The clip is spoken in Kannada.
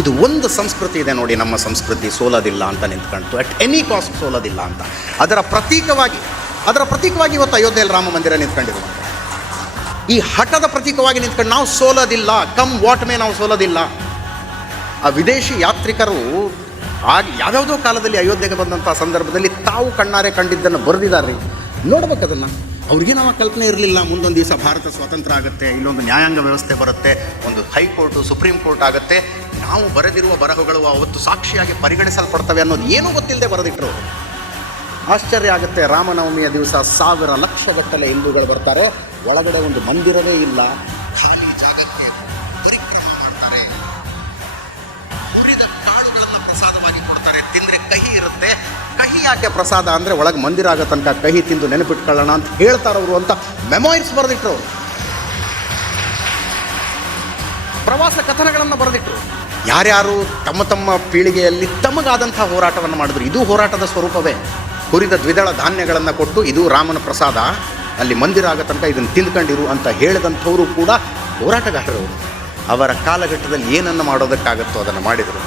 ಇದು ಒಂದು ಸಂಸ್ಕೃತಿ ಇದೆ ನೋಡಿ, ನಮ್ಮ ಸಂಸ್ಕೃತಿ ಸೋಲೋದಿಲ್ಲ ಅಂತ ನಿಂತ್ಕೊಳ್ತು, ಅಟ್ ಎನಿ ಕಾಸ್ಟ್ ಸೋಲೋದಿಲ್ಲ ಅಂತ. ಅದರ ಪ್ರತೀಕವಾಗಿ ಇವತ್ತು ಅಯೋಧ್ಯೆಯಲ್ಲಿ ರಾಮ ಮಂದಿರ ನಿಂತ್ಕೊಂಡಿರುವಂಥ ಈ ಹಠದ ಪ್ರತೀಕವಾಗಿ ನಿಂತ್ಕೊಂಡು ನಾವು ಸೋಲೋದಿಲ್ಲ, ಕಮ್ ವಾಟ್ ಮೇ ನಾವು ಸೋಲೋದಿಲ್ಲ. ಆ ವಿದೇಶಿ ಯಾತ್ರಿಕರು ಯಾವ್ಯಾವುದೋ ಕಾಲದಲ್ಲಿ ಅಯೋಧ್ಯೆಗೆ ಬಂದಂಥ ಸಂದರ್ಭದಲ್ಲಿ ತಾವು ಕಣ್ಣಾರೆ ಕಂಡಿದ್ದನ್ನು ಬರೆದಿದ್ದಾರೆ. ನೋಡ್ಬೇಕು ಅದನ್ನು. ಅವ್ರಿಗೆ ನಾವು ಕಲ್ಪನೆ ಇರಲಿಲ್ಲ ಮುಂದೊಂದು ದಿವಸ ಭಾರತ ಸ್ವಾತಂತ್ರ್ಯ ಆಗುತ್ತೆ, ಇಲ್ಲೊಂದು ನ್ಯಾಯಾಂಗ ವ್ಯವಸ್ಥೆ ಬರುತ್ತೆ, ಒಂದು ಹೈಕೋರ್ಟು ಸುಪ್ರೀಂ ಕೋರ್ಟ್ ಆಗುತ್ತೆ, ನಾವು ಬರೆದಿರುವ ಬರಹಗಳು ಅವತ್ತು ಸಾಕ್ಷಿಯಾಗಿ ಪರಿಗಣಿಸಲ್ಪಡ್ತವೆ ಅನ್ನೋದು ಏನೂ ಗೊತ್ತಿಲ್ಲದೆ ಬರೆದಿಟ್ಟರು. ಆಶ್ಚರ್ಯ ಆಗುತ್ತೆ. ರಾಮನವಮಿಯ ದಿವಸ 1000 ಲಕ್ಷಗಟ್ಟಲೆ ಹಿಂದೂಗಳು ಬರ್ತಾರೆ. ಒಳಗಡೆ ಒಂದು ಮಂದಿರವೇ ಇಲ್ಲ, ಖಾಲಿ ಜಾಗಕ್ಕೆ ಪರಿಕ್ರಮ ಮಾಡ್ತಾರೆ. ಹುರಿದ ಕಾಳುಗಳನ್ನು ಪ್ರಸಾದವಾಗಿ ಕೊಡ್ತಾರೆ, ತಿಂದರೆ ಕಹಿ ಇರುತ್ತೆ. ಕಹಿ ಯಾಕೆ ಪ್ರಸಾದ ಅಂದರೆ ಒಳಗೆ ಮಂದಿರ ಆಗೋ ತನಕ ಕಹಿ ತಿಂದು ನೆನಪಿಟ್ಕೊಳ್ಳೋಣ ಅಂತ ಹೇಳ್ತಾರವರು ಅಂತ ಮೆಮೊಯಿರ್ಸ್ ಬರೆದಿಟ್ರು. ಪ್ರವಾಸ ಕಥನಗಳನ್ನು ಬರೆದಿಟ್ರು. ಯಾರ್ಯಾರು ತಮ್ಮ ತಮ್ಮ ಪೀಳಿಗೆಯಲ್ಲಿ ತಮಗಾದಂಥ ಹೋರಾಟವನ್ನು ಮಾಡಿದ್ರು. ಇದು ಹೋರಾಟದ ಸ್ವರೂಪವೇ. ಹುರಿದ ದ್ವಿದಳ ಧಾನ್ಯಗಳನ್ನು ಕೊಟ್ಟು ಇದು ರಾಮನ ಪ್ರಸಾದ, ಅಲ್ಲಿ ಮಂದಿರ ಆಗೋ ತನಕ ಇದನ್ನು ತಿಂದ್ಕೊಂಡಿರು ಅಂತ ಹೇಳಿದಂಥವರು ಕೂಡ ಹೋರಾಟಗಾರರು. ಅವರ ಕಾಲಘಟ್ಟದಲ್ಲಿ ಏನನ್ನು ಮಾಡೋದಕ್ಕಾಗತ್ತೋ ಅದನ್ನು ಮಾಡಿದರು.